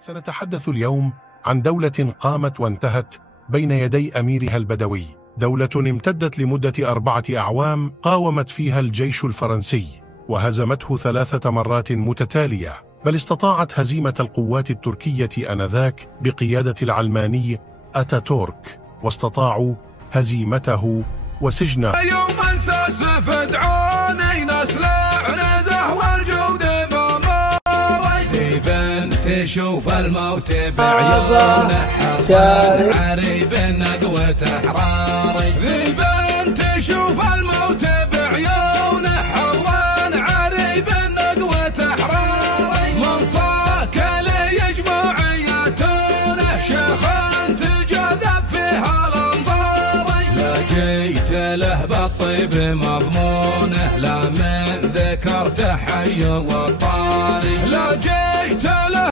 سنتحدث اليوم عن دولة قامت وانتهت بين يدي أميرها البدوي، دولة امتدت لمدة 4 أعوام قاومت فيها الجيش الفرنسي وهزمته 3 مرات متتالية، بل استطاعت هزيمة القوات التركية آنذاك بقيادة العلماني أتاتورك، واستطاعوا هزيمته وسجنه. اليوم انساس فدعوني نسلع نزه والجود بماري ذي بنت تشوف الموت بعيون حران عريب نقوة حراري ذي بنت تشوف الموت بعيون حران عريب نقوة حراري من صاك لي جماعيتونه شيخا تجذب فيها الانظار لا جيت له بالطيب مضمونه لا من ذكرت حي والطاري لا جيت له